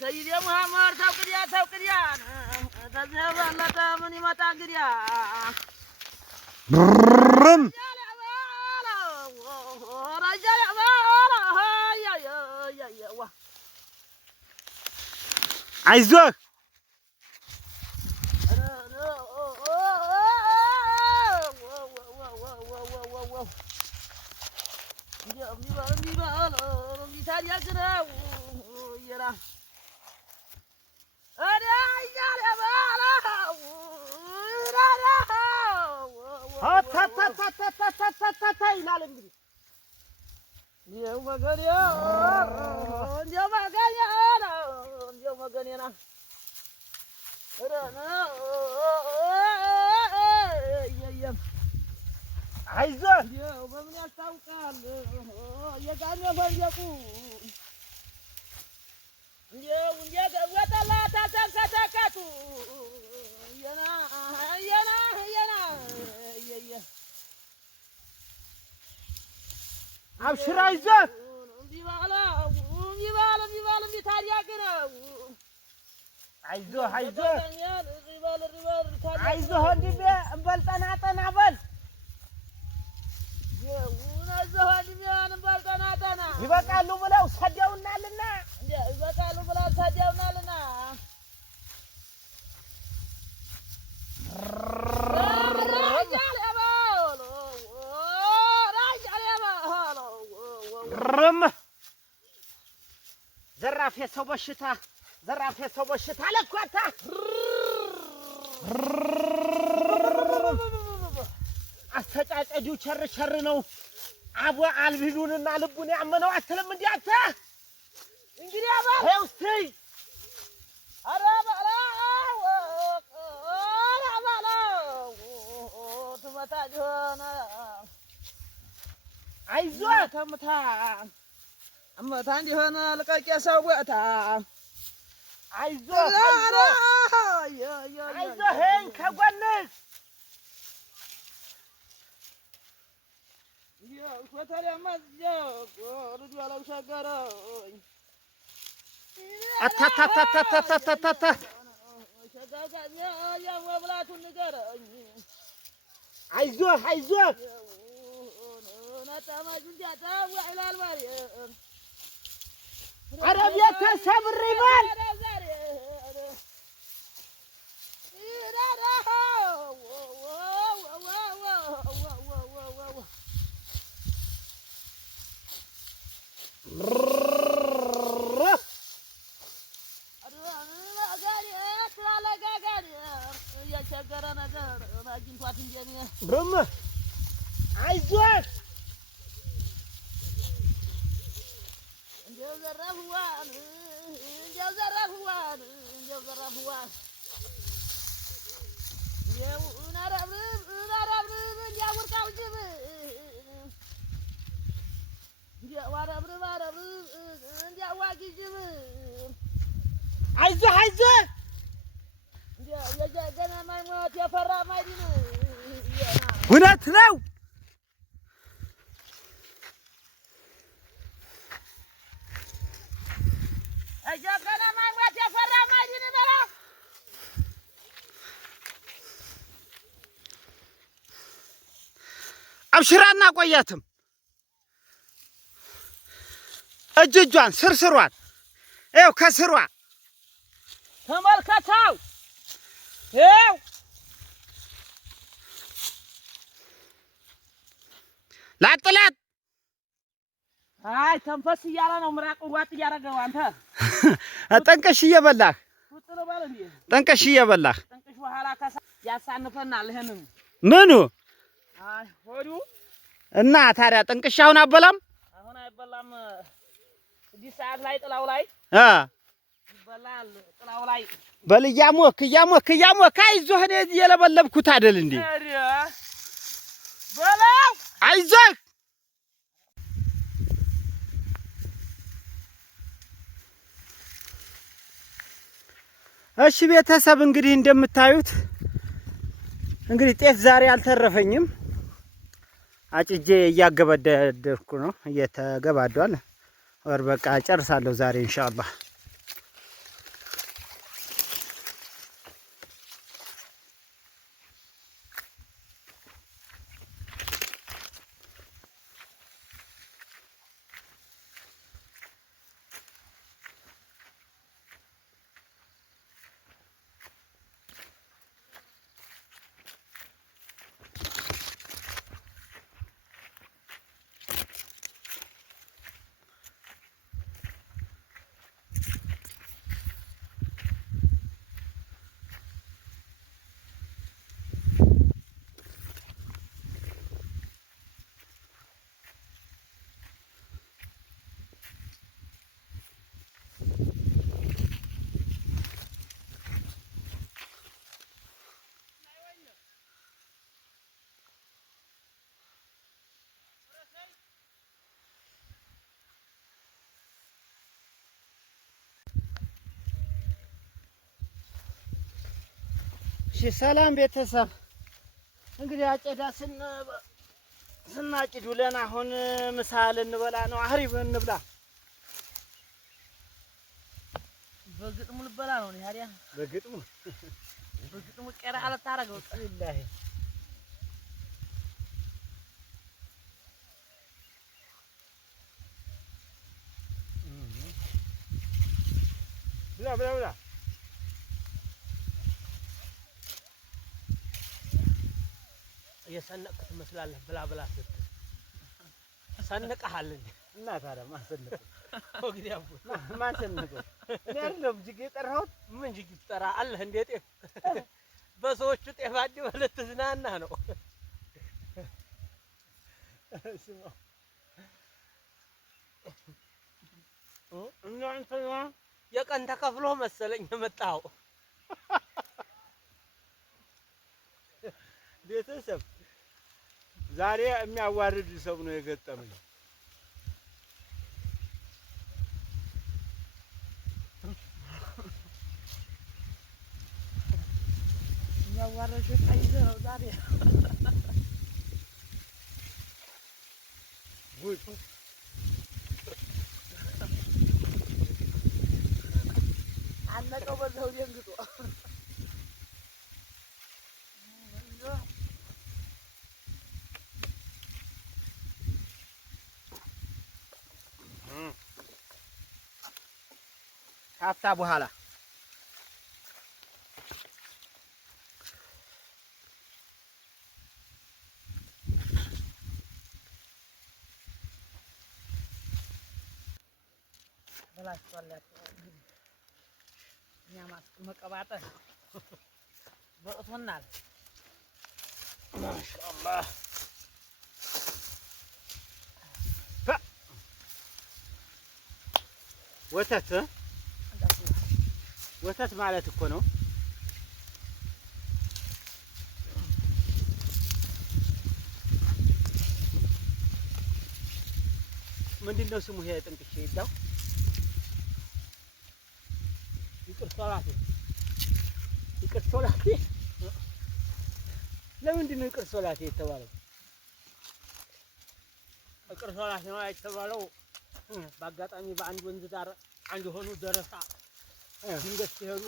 سيدي محمد توكديا تذهب لك من يمتع قديا برم رجال يا عايزك عايزك يا ومن يستوكل يجعل يفريقون يا ونجا وتلا تتكتكتو ينا يا ابشر عايزك بيبالا بتاريا كده عايزه الربال عايزه هندي بل طنا بل ይበቃሉ ብለው ሰደውናልና ዘራፍ የሰው በሽታ አለኳታ አስተጫጨጂው ቸር ነው አቡ አልቢሉንና ልቡን ያመነው አትልም እንዴ አንተ እንግዲህ አባ ሄውስቲ አራባላ ተመታጆና አይዞህ ተመታ አመታ እንዲሆነ ለቀቄ ሰው ወጣ አይዞህ ከጎንህ يا فتى ما جاك رجوا لو شجروا أتتتتتتتتت شجرة يا وبلات النجار عايزوه نتما جنجاتا وعلى الواري عربية صبر ريبان برم عايزك جوز الرفوان يا ونرب يا ورقاو جيب يا ورب يا واقي جيب عايزك يا جانا ما يموت يا فرا ما يدين እውነት ነው አጃከና ማይሞት የፈራ ማይድን በላ አብሽራና ቆያትም እጅጇን ስርስሯን ይኸው ከስሯ ተመልከተው ይኸው ላጥላት አይ ተንፈስ እያለ ነው ምራቁን ዋጥ እያደረገው አንተ ጠንቀሽ እየበላህ ቁጥር ባለ እንዴ ጠንቀሽ እየበላህ ጠንቀሽ በኋላ ከሳ ያሳንፈናል ይሄንን ምኑ አይ ሆዱ እና ታዲያ ጠንቀሽ አሁን አበላም አሁን አይበላም እዚህ ሰዓት ላይ ጥላው ላይ ይበላል ጥላው ላይ በልያሞክ አይዞህ እኔ የለበለብኩት አይደል እንዴ በላው አይዞህ እሺ ቤተሰብ እንግዲህ እንደምታዩት እንግዲህ ጤፍ ዛሬ አልተረፈኝም አጭጄ እያገበደድኩ ነው እየተገባዷል ወር በቃ ጨርሳለሁ ዛሬ ኢንሻአላህ እሺ ሰላም ቤተሰብ፣ እንግዲህ አጨዳ ስናጭድ ውለን አሁን ምሳ ልንበላ ነው። አሪፍ እንብላ። በግጥሙ ልበላ ነው ታዲያ። በግጥሙ ቀራ አለታረገው ቢላሂ ብላ የሰነቅክ ትመስላለህ። ብላ ስትል ሰንቀሃል እንዴ? እና ታዲያ ማን ሰነቀው? እንግዲህ አቦ ማን ሰነቀው? እኔ አይደለም ጅግ የጠራሁት። ምን ጅግ ትጠራ አለህ እንዴ? ጤፍ በሰዎቹ ጤፍ አድበህ ልትዝናና ነው። እናንተ የቀን ተከፍሎ መሰለኝ የመጣው ቤተሰብ። ዛሬ የሚያዋርድ ሰው ነው የገጠመኝ። የሚያዋርድ ቀይዘ ነው ዛሬ ጉድ አነቀው በዛው ደንግጦ ካፍታ በኋላ በላችኋላችሁ። እኛ መቀባጠር በእቶናል። ማሻአላህ ወተት ማለት እኮ ነው። ምንድነው ስሙ? ይሄ ጥንቅሽ ይዳው ይቅር ሶላቴ ለምንድን ነው ይቅር ሶላቴ የተባለው? ይቅር ሶላቴ ነው የተባለው። በአጋጣሚ በአንድ ወንዝ ዳር አንድ የሆኑ ደረሳ ድንገት ሲሄዱ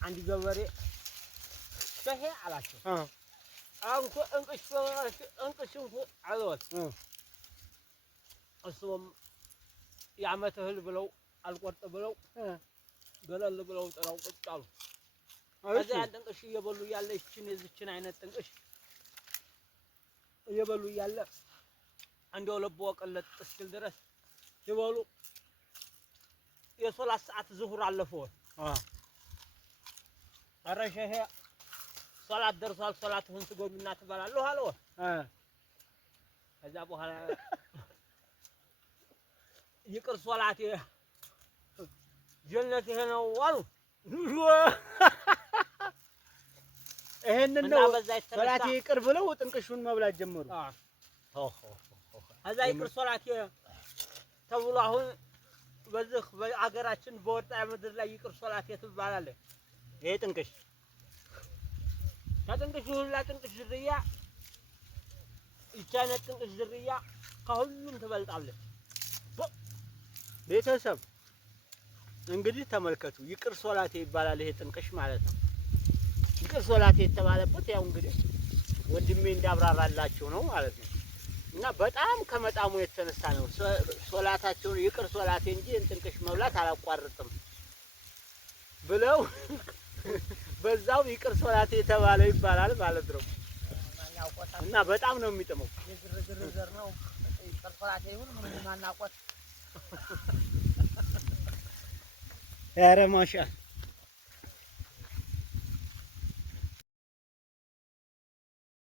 አንድ ገበሬ ሸሄ አላቸው። አንተ እንቅሽ አለወት እሱም የዓመት እህል ብለው አልቆርጥ ብለው ገለል ብለው ጥለው ቁጭ አሉ። ከዚያ ያን ጥንቅሽ እየበሉ እያለ የዚችን አይነት ጥንቅሽ እየበሉ እያለ እንደው ልቦ ቀለጥ እስኪል ድረስ ሲበሉ የሶላት ሰዓት ዙሁር አለፈው። ኧረ ሸሄ ሶላት ደርሷል፣ ሶላትህን ትገዱና ትበላለህ አለው። ከዛ በኋላ ይቅር ሶላቴ ጀነት ይሄ ነው አሉ። ይሄንን ነው ሶላቴ ይቅር ብለው ጥንቅሹን መብላት ጀመሩ። ከዛ ይቅር ሶላቴ ተብሎ አሁን በዚህ በአገራችን በወጣ ምድር ላይ ይቅር ሶላቴ ትባላለች። ይሄ ጥንቅሽ ከጥንቅሽ ሁላ ጥንቅሽ ዝርያ ይህች አይነት ጥንቅሽ ዝርያ ከሁሉም ትበልጣለች። ቤተሰብ እንግዲህ ተመልከቱ፣ ይቅር ሶላቴ ይባላል ይሄ ጥንቅሽ ማለት ነው። ይቅር ሶላቴ የተባለበት ያው እንግዲህ ወንድሜ እንዳብራራላችሁ ነው ማለት ነው። እና በጣም ከመጣሙ የተነሳ ነው ሶላታቸውን ይቅር ሶላቴ እንጂ ጥንቅሽ መብላት አላቋርጥም ብለው በዛው ይቅር ሶላቴ የተባለው ይባላል ማለት ነው። እና በጣም ነው የሚጥመው። የግርግር ዘር ነው ይቅር ሶላቴ ይሁን ምን ማናቆት። ኧረ ማሻአላህ